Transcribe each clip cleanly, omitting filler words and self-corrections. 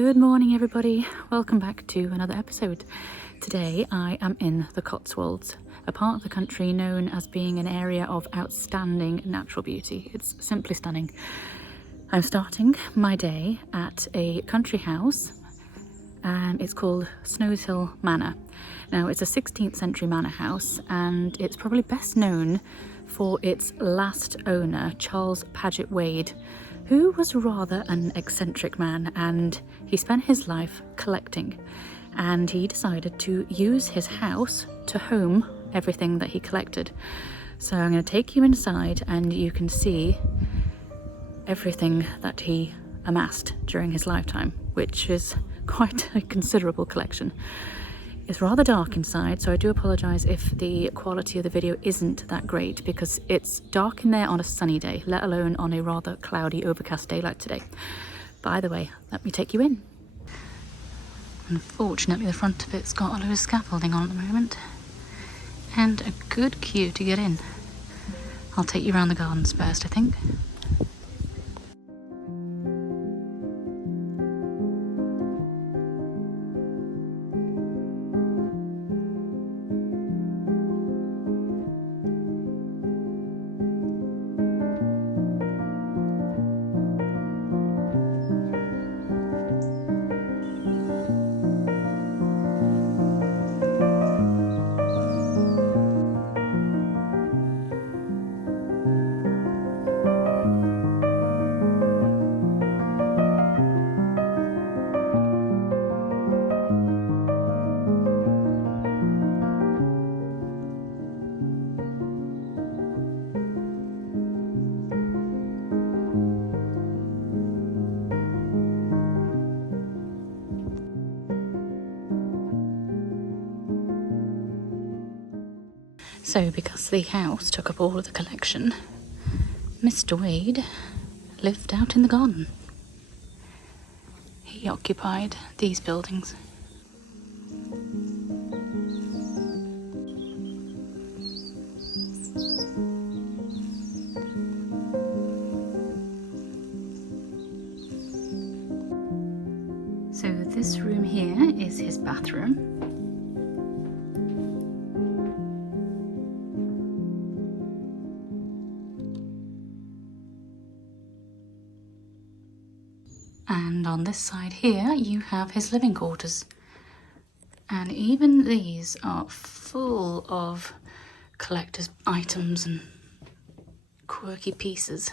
Good morning, everybody. Welcome back to another episode. Today I am in the Cotswolds, a part of the country known as being an area of outstanding natural beauty. It's simply stunning. I'm starting my day at a country house. It's called Snowshill Manor. Now, it's a 16th century manor house, and it's probably best known for its last owner, Charles Paget Wade, who was rather an eccentric man, and he spent his life collecting. And he decided to use his house to home everything that he collected. So I'm going to take you inside and you can see everything that he amassed during his lifetime, which is quite a considerable collection. It's rather dark inside, so I do apologise if the quality of the video isn't that great, because it's dark in there on a sunny day, let alone on a rather cloudy, overcast day like today. But either way, let me take you in. Unfortunately, the front of it's got a load of scaffolding on at the moment, and a good queue to get in. I'll take you around the gardens first, I think. So, because the house took up all of the collection, Mr. Wade lived out in the garden. He occupied these buildings. So this room here is his bathroom. And on this side here, you have his living quarters. And even these are full of collector's items and quirky pieces.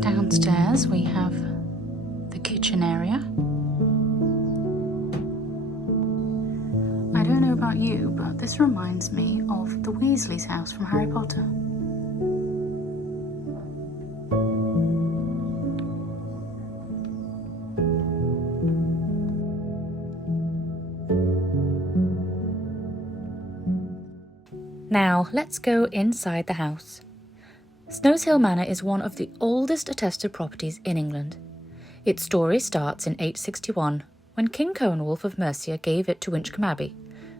Downstairs we have the kitchen area. I don't know about you, but this reminds me of the Weasley's house from Harry Potter. Now, let's go inside the house. Snowshill Manor is one of the oldest attested properties in England. Its story starts in 861, when King Coenwulf of Mercia gave it to Winchcombe Abbey,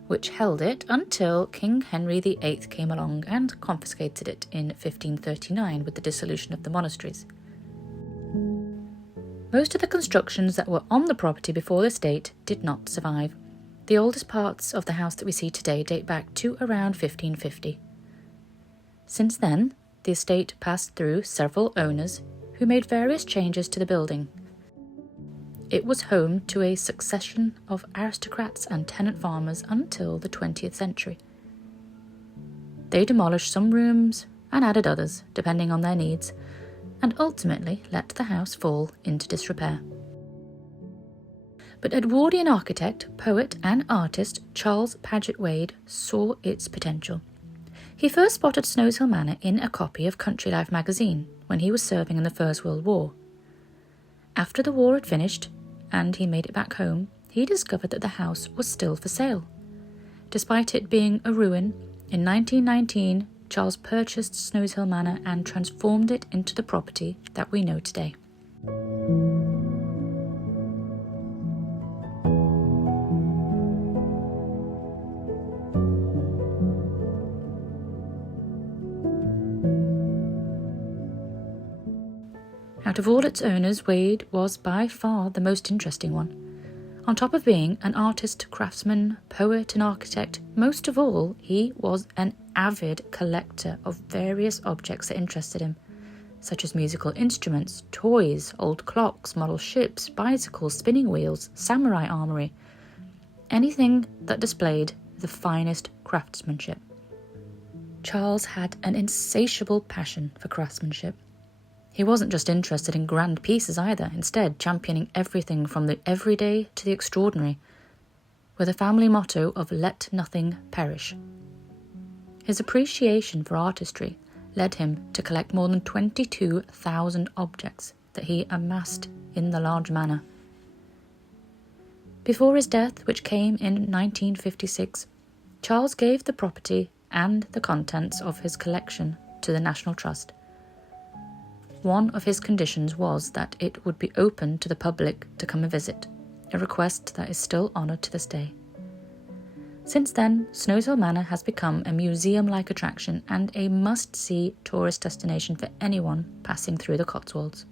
which held it until King Henry VIII came along and confiscated it in 1539 with the dissolution of the monasteries. Most of the constructions that were on the property before this date did not survive. The oldest parts of the house that we see today date back to around 1550. Since then, the estate passed through several owners who made various changes to the building. It was home to a succession of aristocrats and tenant farmers until the 20th century. They demolished some rooms and added others, depending on their needs, and ultimately let the house fall into disrepair. But Edwardian architect, poet and artist Charles Paget Wade saw its potential. He first spotted Snowshill Manor in a copy of Country Life magazine when he was serving in the First World War. After the war had finished, and he made it back home, he discovered that the house was still for sale. Despite it being a ruin, in 1919, Charles purchased Snowshill Manor and transformed it into the property that we know today. of all its owners, Wade was by far the most interesting one. On top of being an artist, craftsman, poet and architect, most of all, he was an avid collector of various objects that interested him, such as musical instruments, toys, old clocks, model ships, bicycles, spinning wheels, samurai armoury, anything that displayed the finest craftsmanship. Charles had an insatiable passion for craftsmanship. He wasn't just interested in grand pieces either, instead championing everything from the everyday to the extraordinary, with a family motto of let nothing perish. His appreciation for artistry led him to collect more than 22,000 objects that he amassed in the large manor. Before his death, which came in 1956, Charles gave the property and the contents of his collection to the National Trust. One of his conditions was that it would be open to the public to come and visit, a request that is still honoured to this day. Since then, Snowshill Manor has become a museum-like attraction and a must-see tourist destination for anyone passing through the Cotswolds.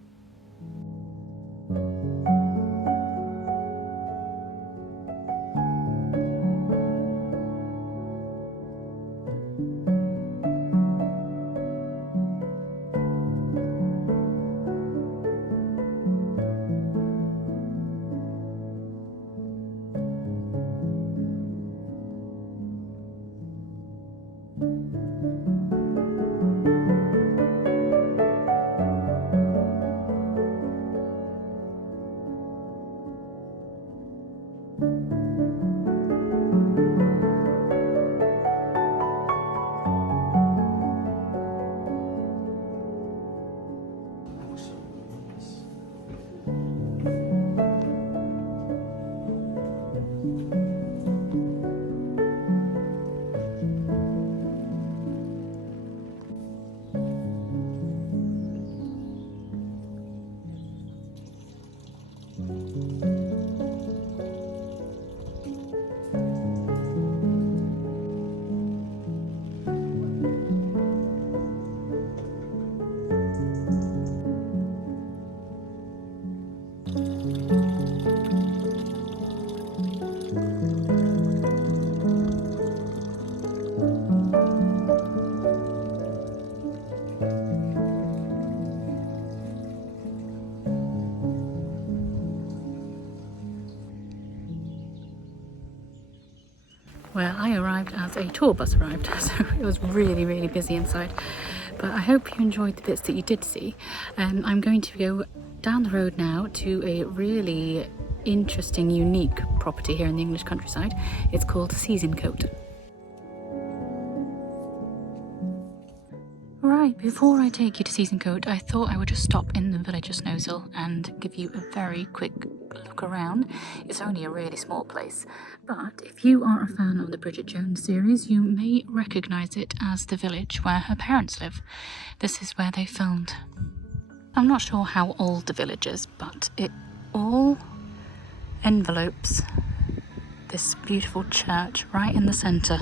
Where I arrived as a tour bus arrived, so it was really, really busy inside. But I hope you enjoyed the bits that you did see. I'm going to go down the road now to a really interesting, unique property here in the English countryside. It's called Seasoncote. Right, before I take you to Seasoncote, I thought I would just stop in the village of Snowshill and give you a very quick look around. It's only a really small place, but if you are a fan of the Bridget Jones series, you may recognise it as the village where her parents live. This is where they filmed. I'm not sure how old the village is, but it all envelopes this beautiful church right in the centre.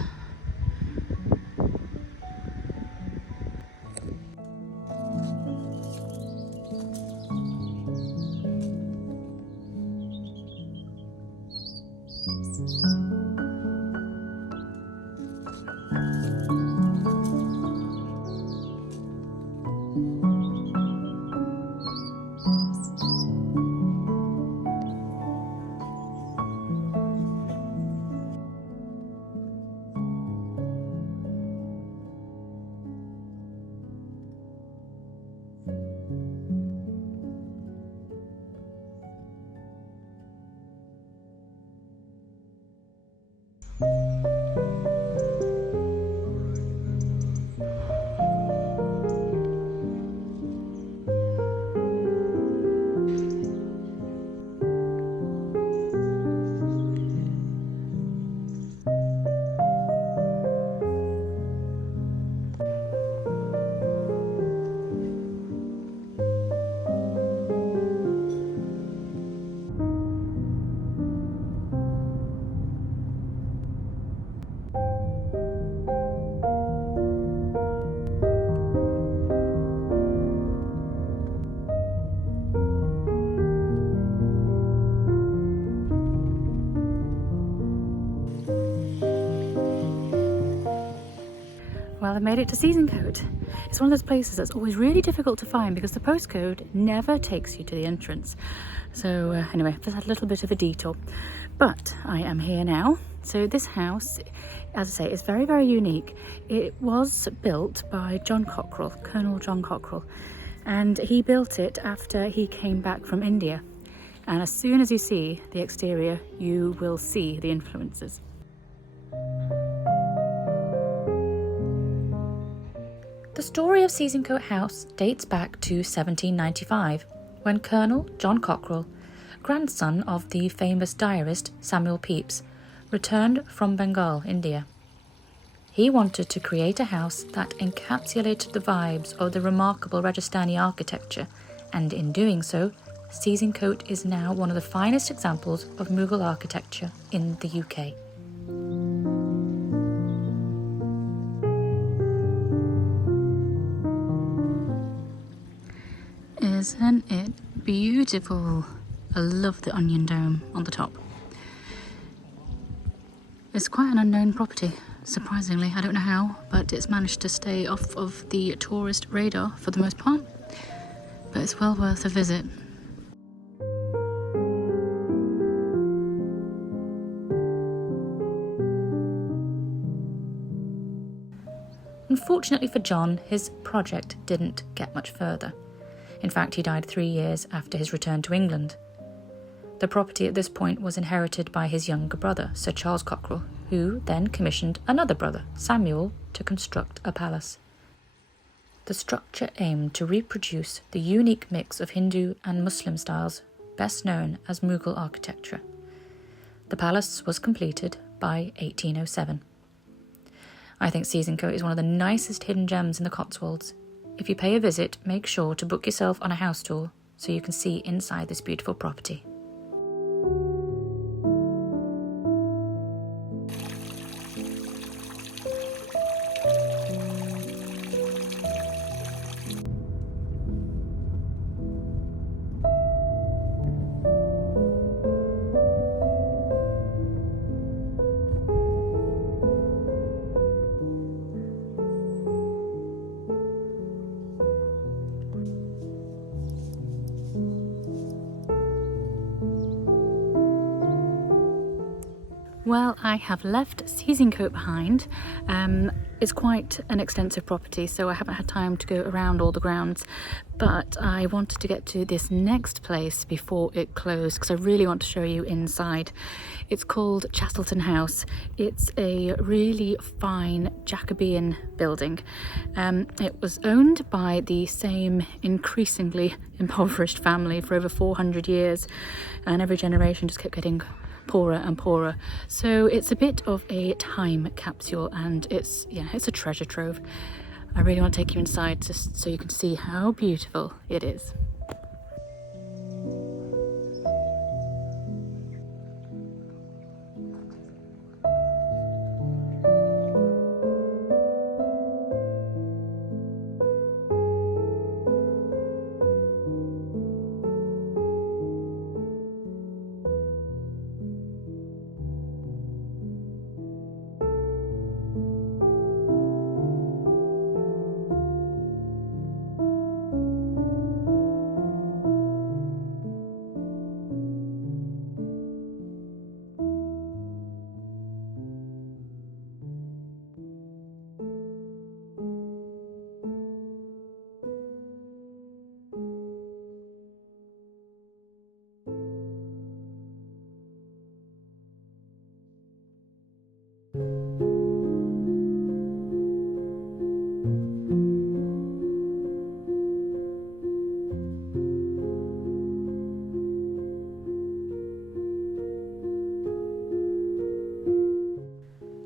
I've made it to Seasoncote. It's one of those places that's always really difficult to find because the postcode never takes you to the entrance. So anyway, I've just had a little bit of a detour. But I am here now. So this house, as I say, is very, very unique. It was built by John Cockerell, Colonel John Cockerell, and he built it after he came back from India. And as soon as you see the exterior, you will see the influences. The story of Seasoncote House dates back to 1795, when Colonel John Cockerell, grandson of the famous diarist Samuel Pepys, returned from Bengal, India. He wanted to create a house that encapsulated the vibes of the remarkable Rajasthani architecture, and in doing so, Seasoncote is now one of the finest examples of Mughal architecture in the UK. Isn't it beautiful? I love the onion dome on the top. It's quite an unknown property, surprisingly. I don't know how, but it's managed to stay off of the tourist radar for the most part. But it's well worth a visit. Unfortunately for John, his project didn't get much further. In fact, he died 3 years after his return to England. The property at this point was inherited by his younger brother, Sir Charles Cockerell, who then commissioned another brother, Samuel, to construct a palace. The structure aimed to reproduce the unique mix of Hindu and Muslim styles, best known as Mughal architecture. The palace was completed by 1807. I think Seasoncote is one of the nicest hidden gems in the Cotswolds. If you pay a visit, make sure to book yourself on a house tour so you can see inside this beautiful property. Well, I have left Seasoncote behind. It's quite an extensive property, so I haven't had time to go around all the grounds, but I wanted to get to this next place before it closed because I really want to show you inside. It's called Chastleton House. It's a really fine Jacobean building. It was owned by the same increasingly impoverished family for over 400 years, and every generation just kept getting poorer and poorer. So it's a bit of a time capsule, and it's a treasure trove. I really want to take you inside just so you can see how beautiful it is.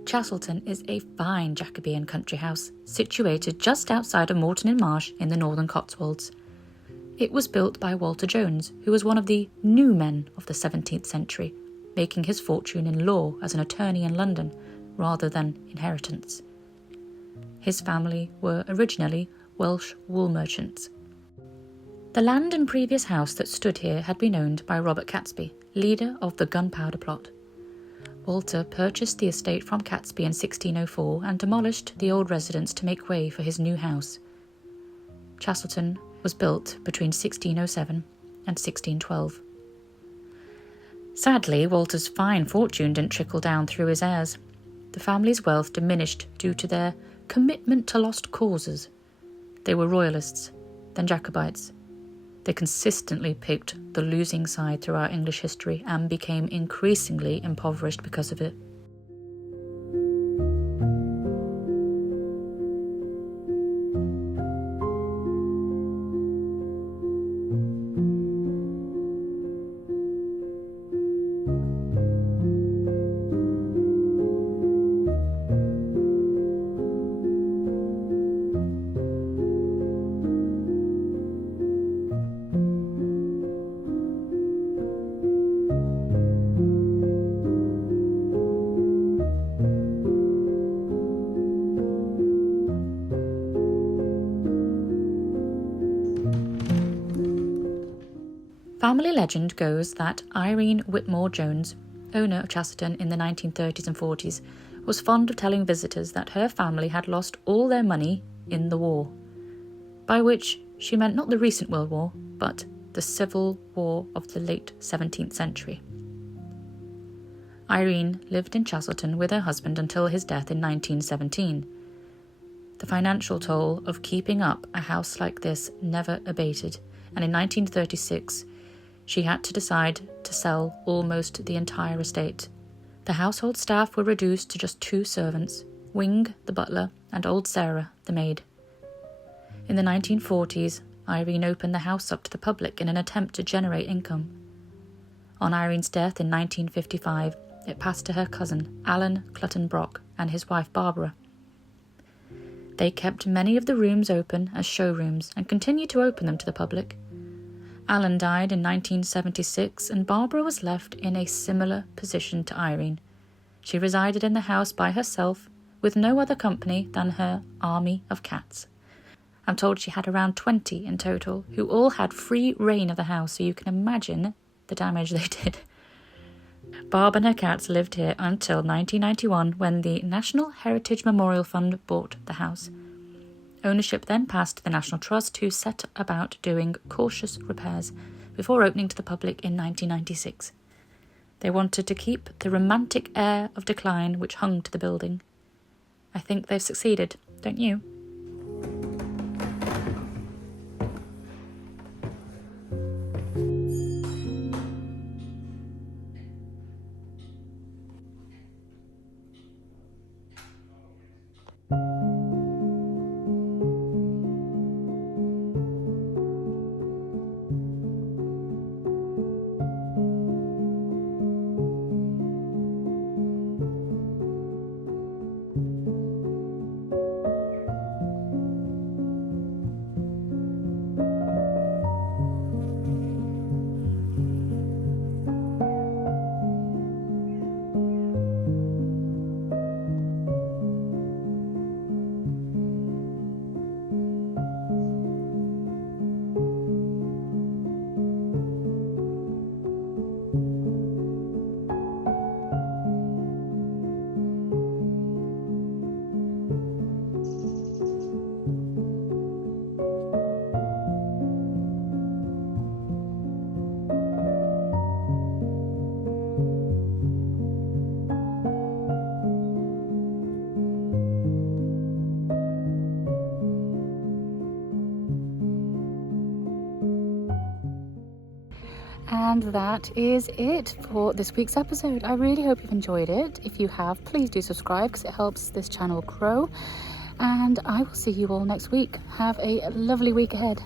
Chasselton is a fine Jacobean country house situated just outside of Moreton-in-Marsh in the northern Cotswolds. It was built by Walter Jones, who was one of the new men of the 17th century, making his fortune in law as an attorney in London rather than inheritance. His family were originally Welsh wool merchants. The land and previous house that stood here had been owned by Robert Catesby, leader of the Gunpowder Plot. Walter purchased the estate from Catesby in 1604 and demolished the old residence to make way for his new house. Chastleton was built between 1607 and 1612. Sadly, Walter's fine fortune didn't trickle down through his heirs. The family's wealth diminished due to their commitment to lost causes. They were Royalists, then Jacobites. They consistently picked the losing side throughout English history and became increasingly impoverished because of it. Family legend goes that Irene Whitmore Jones, owner of Chasselton in the 1930s and 40s, was fond of telling visitors that her family had lost all their money in the war, by which she meant not the recent World War, but the Civil War of the late 17th century. Irene lived in Chasselton with her husband until his death in 1917. The financial toll of keeping up a house like this never abated, and in 1936, she had to decide to sell almost the entire estate. The household staff were reduced to just 2 servants, Wing, the butler, and old Sarah, the maid. In the 1940s, Irene opened the house up to the public in an attempt to generate income. On Irene's death in 1955, it passed to her cousin, Alan Clutton Brock, and his wife Barbara. They kept many of the rooms open as showrooms and continued to open them to the public. Alan died in 1976 and Barbara was left in a similar position to Irene. She resided in the house by herself with no other company than her army of cats. I'm told she had around 20 in total, who all had free reign of the house, so you can imagine the damage they did. Barb and her cats lived here until 1991 when the National Heritage Memorial Fund bought the house. Ownership then passed to the National Trust, who set about doing cautious repairs before opening to the public in 1996. They wanted to keep the romantic air of decline which hung to the building. I think they've succeeded, don't you? And that is it for this week's episode. I really hope you've enjoyed it. If you have, please do subscribe because it helps this channel grow. And I will see you all next week. Have a lovely week ahead.